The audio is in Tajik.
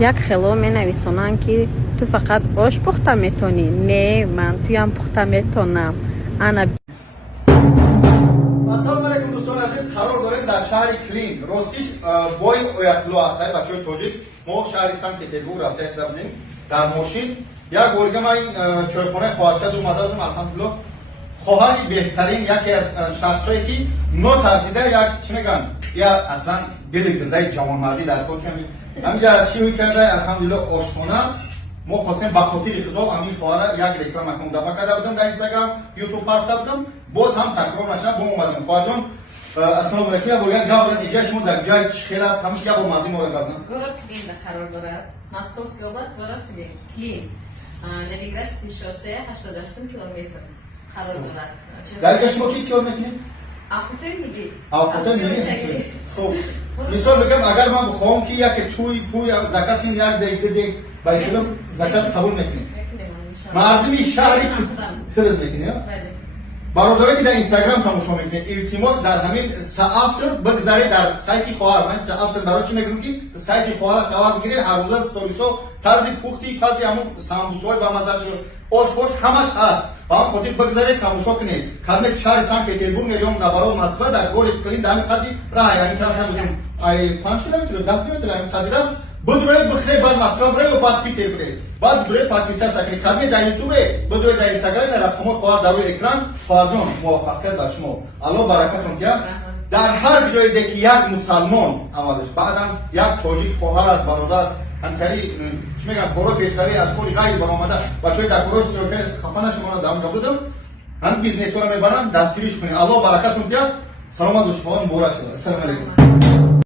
як хело менависонанд ки ту фақат ош пухта метонӣ. Не, ман туям пухта метонам. ана ассалому алайкум дӯстони азиз, қарор дорем дар шаҳри Клин. Ростиш бои оятулло ҳастай бачаҳои тоҷик. Мо шаҳри Санкт-Петербург рафта иста будем дар мошин. Як борига ман чойхонаи хоҳарчад омада будем, алҳамдулиллоҳ. хоҳари беҳтарин яке аз шахсое ки нотарсида як чӣ мегӯянд я аслан дили гирдаи ҷавонмардӣ дар кор ками ҳаминҷа чӣ карда алҳамдулиллоҳ ошхона мо хостем ба хотири худо ҳамин хоҳара як рекламака мудафа карда будем дар Instagram, YouTube рафта будем, боз ҳам такрор нашад бо омадем. хоҳарҷон ассалому алайкум. як бор як гап дорад, инҷа шумо дар ҷои чхел аст, ҳамиш як бор мардӣ моро газдан. Город Клин қарор дорад. Московская область, город Клин. Ленинградский шоссе 88 километр қарор дорад. Дарга шумо чӣ кор мекунед? Автомобили. Автомобили. Хуб. Мисол мегӯям, агар ман бихоҳам ки яке туй пуй закаси як дег ба исолам закас қабул мекунед. мардуми шаҳри худат мекунед. бародаре ки дар Instagram тамошо мекунед, илтимос дар ҳамин Саафтер бигзаред дар сайти хоҳар. ман Саафтер барои чӣ мегӯям ки сайти хоҳар хабар бигиред, ҳаррӯза сторисо, тарзи пухти паси ҳамун самбусҳои ба маззашо ош ҳамаш ҳаст. ба ҳамин хотир бигзаред, тамошо кунед. кадмек шаҳри Санкт-Петербург меём набарод Москва дар гори Клин дар ҳамин қадри раҳ ҳамин крас набудем. ай 5 километр 10 километр ҳамин қадри بدروی بخری بعد مسکن برای و بعد پیتر برای بعد بروی پادمیسا سکنی کدمی در یوتیوب بدروی در اینستاگرام در رقم خواهر در روی اکران خواهرجان موفقیت با شما الله برکت کنتیا در هر جای دیگه یک مسلمان آمدش بعدم یک تاجیک خواهر از برادر است همکاری چی میگم برای پیشروی از کلی غیر برآمده بچهای در کروس سرکه خفنه شما در اونجا بودم هم بیزنس رو میبرن دستگیریش کنید الله برکت کنتیا سلامت و شفا مبارک شد. السلام علیکم.